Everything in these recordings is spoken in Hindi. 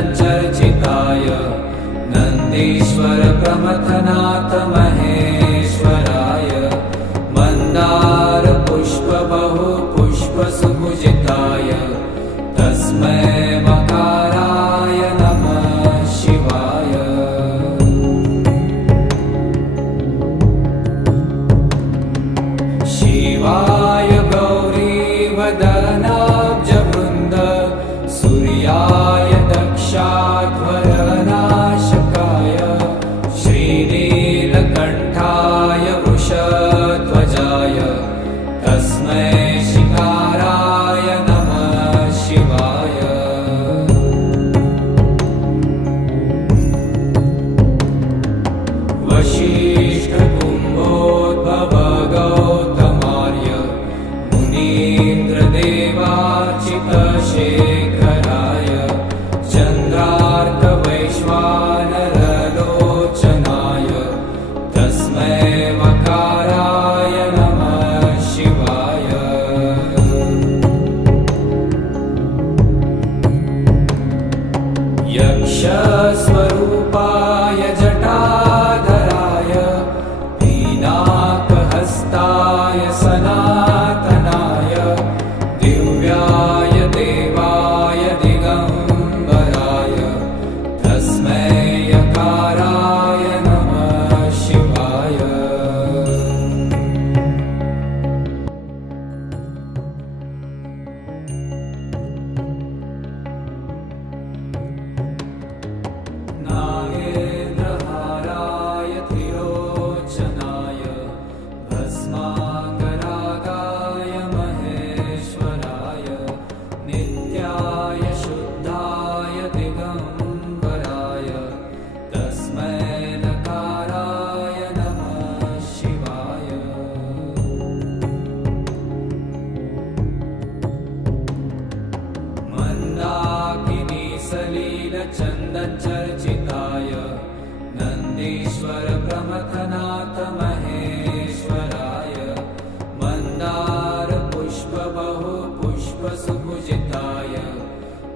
चन्दनचर्चिताय नन्दीश्वर प्रमथनाथ महेश्वराय मन्दार पुष्प बहु पुष्प सुपूजिताय तस्मै मकाराय नमः शिवाय। शिवाय गौरीवदनाब्जवृन्द सूर्याय दक्षाध्वरनाशकाय श्रीनीलकण्ठाय वृषध्वजाय तस्मै शिकाराय नमः शिवाय। वसिष्ठकुम्भोद्भव गौतमार्य मुनीन्द्रदेवार्चितशेखराय चन्द्रार्कवैश्वानरलोचनाय तस्मै मकाराय नमः शिवाय। यक्षस्वरूपाय जटाधराय पीनाकहस्ताय सनातनाय दिव्याय देवाय दिगम्बराय तस्मै यकाराय नमः शिवाय। नागेन्द्रहाराय त्रिलोचनाय भस्माकरागाय महेश्वराय नित्याय शुद्धाय दिगम्बराय तस्मै नकाराय नमः शिवाय। मन्दाकिनी सलीलचन्दनचर्चिताय नन्दीश्वर प्रमथनाथ महेश्वराय मन्दार पुष्प बहु पुष्प सुपूजिताय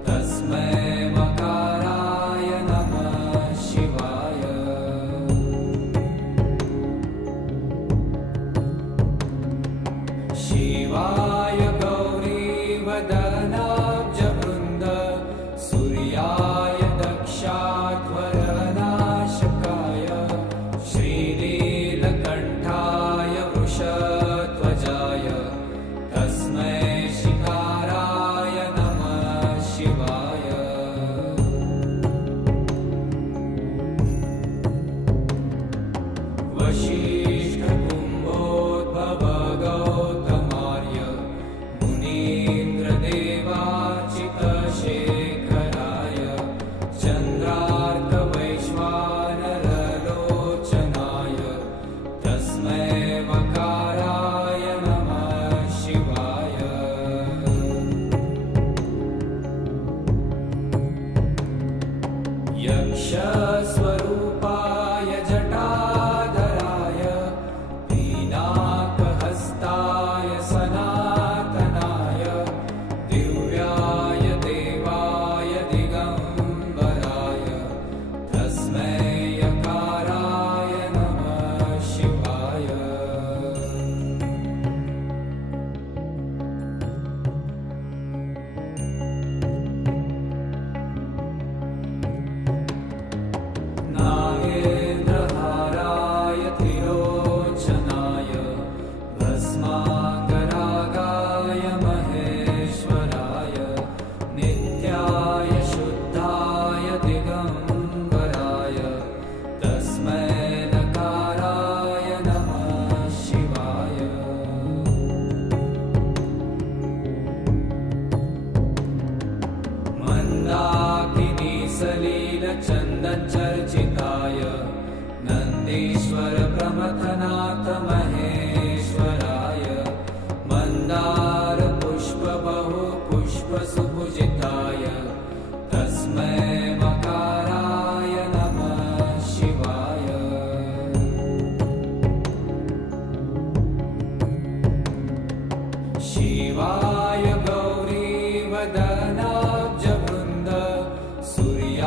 तस्मै मकाराय नमः शिवाय। शिवाय गौरीवदनाब्जवृन्द सूर्याय दक्षाध्वरनाशकाय श्रीनीलकण्ठाय वृषध्वजाय तस्मै शिकाराय नमः शिवाय। वसिष्ठकुम्भोद्भव गौतमार्य मुनीन्द्रदेवार्चितशेखराय चन्द्रार्कवैश्वानरलोचनाय तस्मै मकाराय नमः शिवाय। यक्षस्वरूपाय जटाधराय पीनाकहस्ताय सनातनाय दिव्याय देवाय दिगम्बराय तस्मै यकाराय नमः शिवाय। नागेन्द्रहाराय त्रिलोचनाय भस्माकरागाय महेश्वराय नित्याय शुद्धाय दिगम्बराय तस्मै नकाराय नमः शिवाय। मन्दाकिनी सलीलचन्दनचर्चिताय नन्दीश्वर प्रमथनाथ महेश्वराय मन्दार पुष्प बहु पुष्प सुपूजिताय तस्मै मकाराय नमः शिवाय। शिवाय गौरीवदनाब्जवृन्द सूर्याय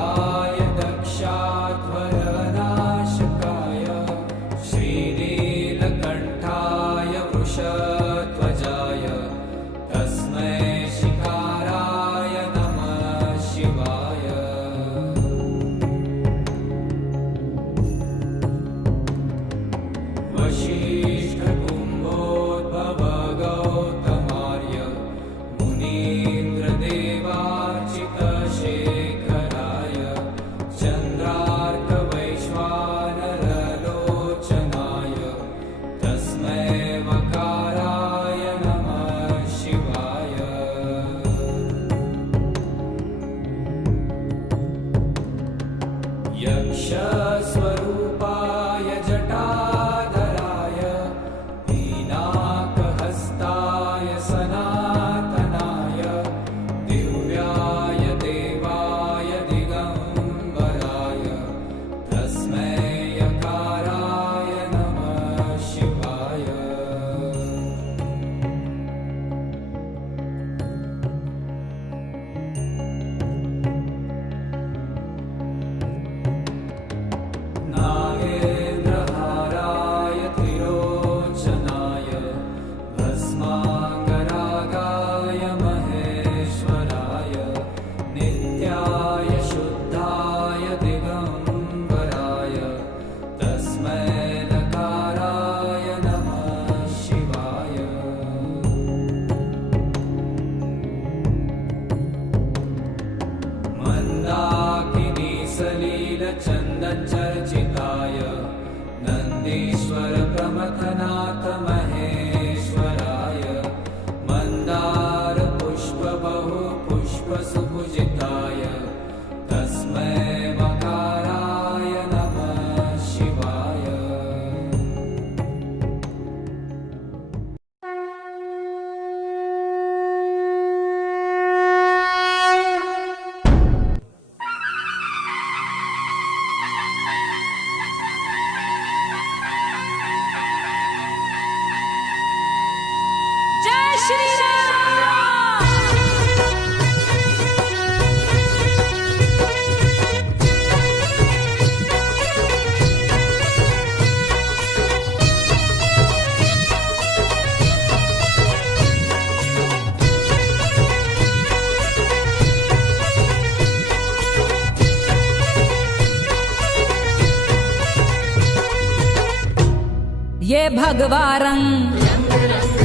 भगवा रंग,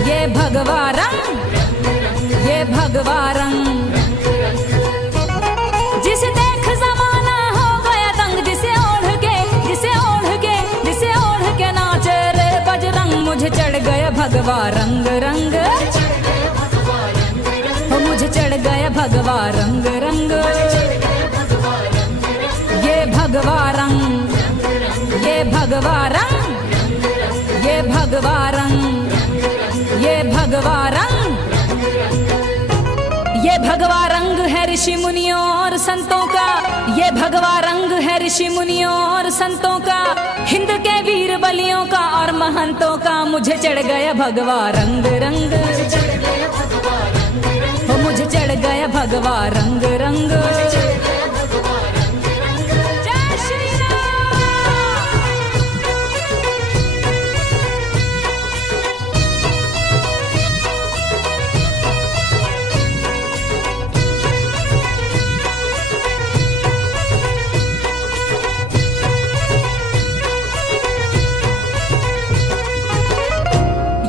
ये भगवा रंग, ये भगवा रंग। जिसे देख जमाना हो गया दंग, जिसे ओढ़ के, जिसे ओढ़ के, जिसे ओढ़ के नाचे रे बजरंग। मुझे चढ़ गया भगवा रंग रंग, हो मुझे चढ़ गया भगवा रंग रंग। ये भगवा रंग, ये भगवा रंग, ये भगवा रंग, ये भगवा रंग। ये भगवा रंग है ऋषि मुनियों और संतों का, ये भगवा रंग है ऋषि मुनियों और संतों का, हिंद के वीर बलियों का और महंतों का। मुझे चढ़ गया भगवा रंग रंग, हो मुझे चढ़ गया भगवा रंग रंग। जय श्री राम।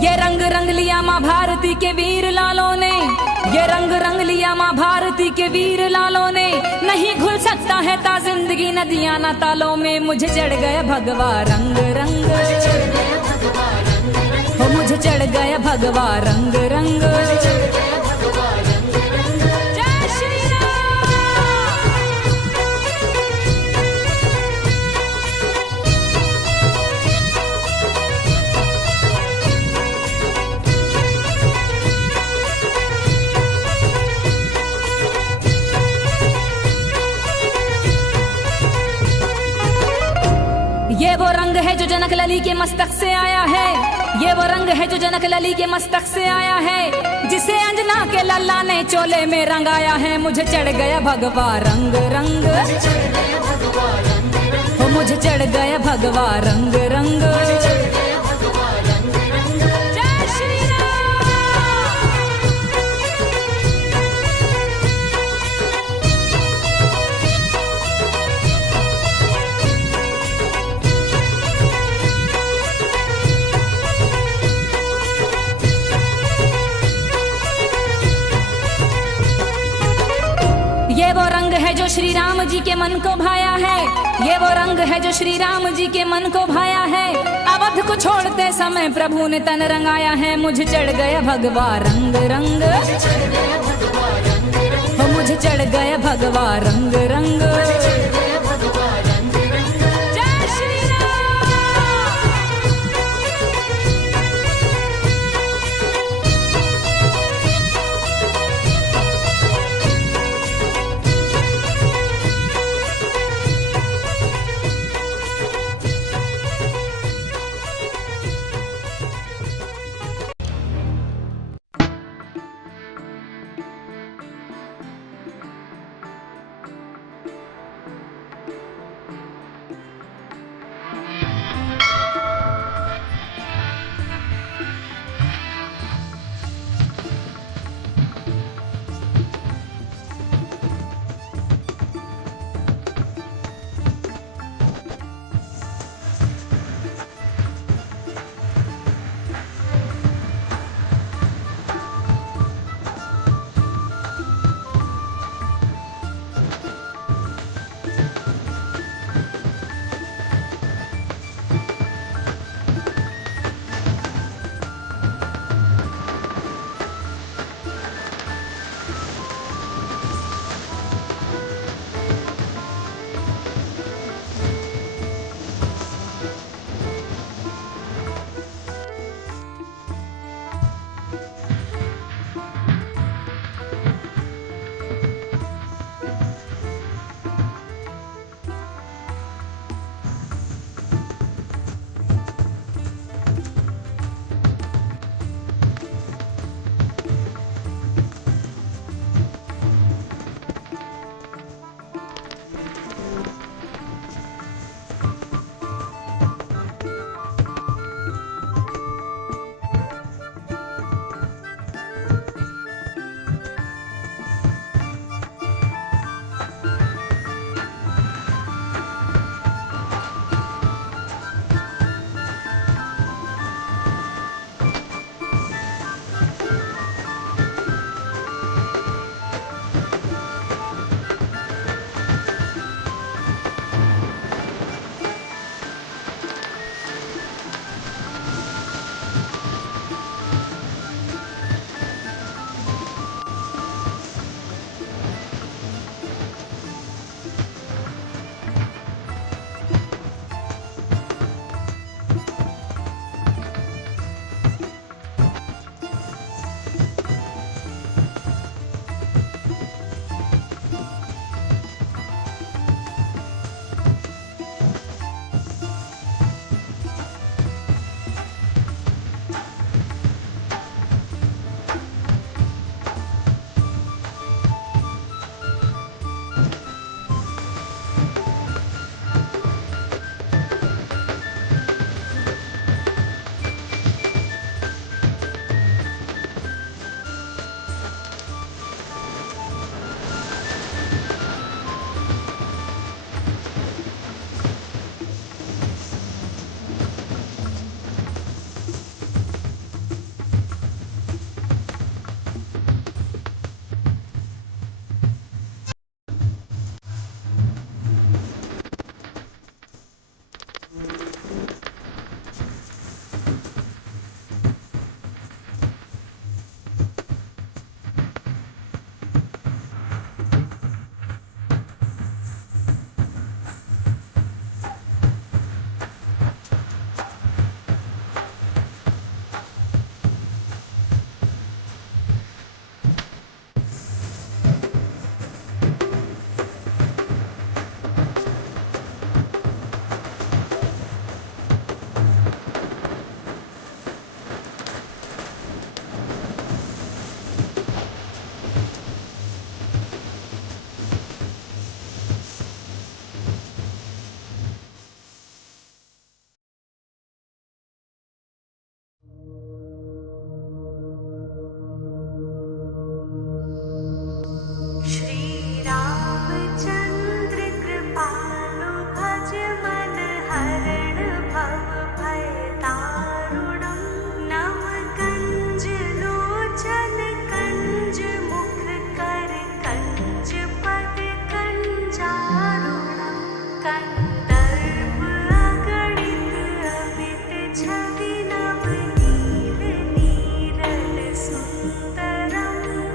ये रंग रंग लिया माँ भारती के वीर लालों ने, ये रंग रंग लिया माँ भारती के वीर लालों ने। नहीं घुल सकता है ता जिंदगी नदियां ना तालों में। मुझे चढ़ गया भगवा रंग रंग, हो मुझे चढ़ गया भगवा रंग रंग। जय श्री राम। ये वो रंग है जो जनक लली के मस्तक से आया है, ये वो रंग है जो जनक लली के मस्तक से आया है, जिसे अंजना के लल्ला ने चोले में रंगाया है। मुझे चढ़ गया भगवा रंग रंग, हो मुझे चढ़ गया भगवा रंग रंग। जय श्री राम। ये वो रंग है जो श्री राम जी के मन को भाया है, ये वो रंग है जो श्री राम जी के मन को भाया है। अवध को छोड़ते समय प्रभु ने तन रंगाया है। मुझे चढ़ गया भगवा रंग रंग, हो मुझे चढ़ गया भगवा रंग रंग। जय श्री राम।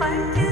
Thank you.